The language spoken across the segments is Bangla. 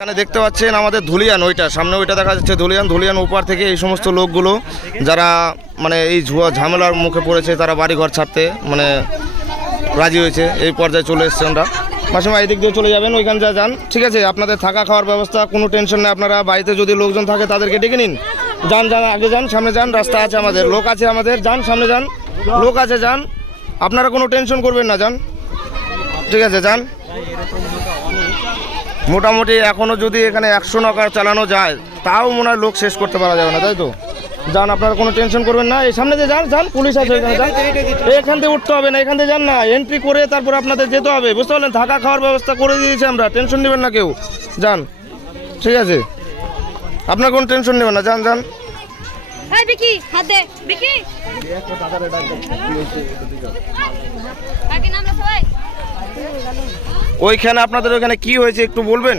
এখানে দেখতে পাচ্ছেন আমাদের ধুলিয়ান ওইটা, সামনে ওইটা দেখা যাচ্ছে ধুলিয়ান। ধুলিয়ান উপর থেকে এই সমস্ত লোকগুলো, যারা মানে এই ঝুয়া ঝামেলার মুখে পড়েছে, তারা বাড়ি ঘর ছাড়তে মানে রাজি হয়েছে। এই পর্যায়ে চলে এসছে আমরা। মাসিমা এই দিক দিয়ে চলে যাবেন, ওইখানে যা যান। ঠিক আছে, আপনাদের থাকা খাওয়ার ব্যবস্থা, কোনো টেনশন নেই আপনারা। বাড়িতে যদি লোকজন থাকে, তাদেরকে ডেকে নিন। যান যান, আগে যান, সামনে যান, রাস্তা আছে আমাদের। লোক আছে আমাদের, যান, সামনে যান। লোক আছে, যান। আপনারা কোনো টেনশন করবেন না, যান। ঠিক আছে, যান। মোটামুটি এখনও যদি এখানে একশো নৌকা চালানো যায় তাও মনে হয় লোক শেষ করতে পারা যাবে না তাই তো? যান আপনারা কোনো টেনশন করবেন না। এই সামনে দিয়ে যান যান পুলিশ আছে এখানে যান। এখান থেকে উঠতে হবে না এখান থেকে যান না। এন্ট্রি করে তারপর আপনাদের যেতে হবে বুঝতে পারলেন? থাকা খাওয়ার ব্যবস্থা করে দিয়েছি আমরা টেনশন নেবেন না কেউ। যান ঠিক আছে? আপনার কোনো টেনশন নেবেন না যান যান। এই বিকি নামলো সবাই ওইখানে আপনাদের ওইখানে কি হয়েছে একটু বলবেন?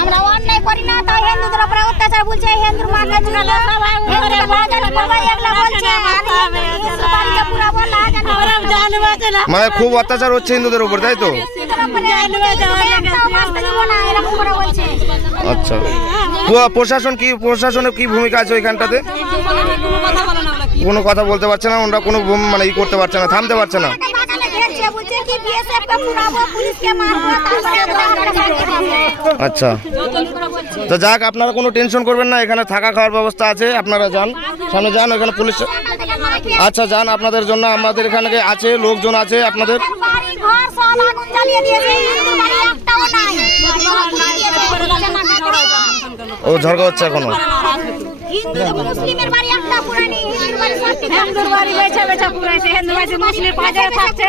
আমরা অন্যায় করি না তাই হিন্দুদের উপরে অত্যাচার বলছে হিন্দুর মাকে মানে খুব অত্যাচার হচ্ছে হিন্দুদের উপর তাই তো? আচ্ছা। প্রশাসন কি প্রশাসনের কি ভূমিকা আছে ওইখানটাতে? কোনো কথা বলতে পারছে না, ওরা কোনো মানে ই করতে পারছে না, থামতে পারছে না। আচ্ছা। তো যাক, আপনারা কোনো টেনশন করবেন না, এখানে থাকা খাওয়ার ব্যবস্থা আছে, আপনারা যান। সামনে যান ওখানে পুলিশ আচ্ছা যান, আপনাদের জন্য আমাদের এখানে আছে, লোকজন আছে আপনাদের। ও ঝড়কা হচ্ছে এখনও। হিন্দু মুসলিমের বাড়ি একটা পুরানি। হিন্দুর বাড়ি সবটি হিন্দুর বাড়ি বেছে বেছে পুরাইছে হিন্দু বাড়ি মুসলিম বাজারে থাকছে।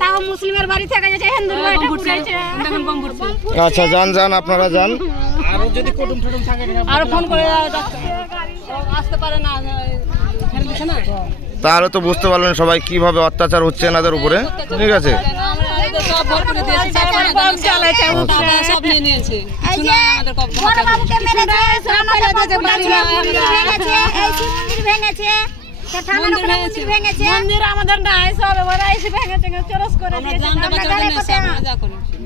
তাও মুসলিমের বাড়ি থেকে যাচ্ছে হিন্দুর বাড়িটা পুরাইছে। আচ্ছা যান যান আপনারা যান। আর ফোন করে আসতে পারে না তাহলে তো বুঝতে পারলেন সবাই কীভাবে অত্যাচার হচ্ছে এনাদের উপরে। ঠিক আছে? সব ভোট করে দিয়েছি চারপানে কম চালাইছে সব নিয়ে নিয়েছে। এই যে বড় বাবুকে মেরেছে আমাদের বাবু ভেঙেছে এই শিব মন্দির ভেঙেছে সে থানার উপরে মন্দির আমাদের নাই সব ওরা এসে ভেঙে টেঙে চরস করে দিয়েছে আমরা জানে কোথায়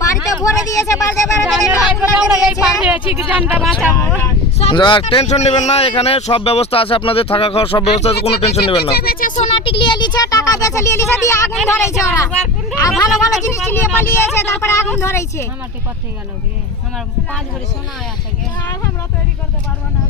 বাড়িতে ভরে দিয়েছে বাড়িতে বাড়িতে দিয়েছে আগুন লাগিয়ে দিয়েছে জানটা বাঁচাবো যাক টেনশন নেবেন না এখানে সব ব্যবস্থা আছে আপনাদের থাকা খাওয়ার সব ব্যবস্থা আছে কোনো টেনশন নেবেন না। সোনা টিক লিয়ে লিছে টাকা বেচে লিয়ে লিছে দিয়ে আগুন ধরেছে ওরা। আর ভালো ভালো জিনিস নিয়ে পালিয়েছে তারপরে আগুন ধরেছে। আমার কি করতে গেল গে। আমার পাঁচ ভরি সোনা আছে গে। আমরা তৈরি করতে পারব না।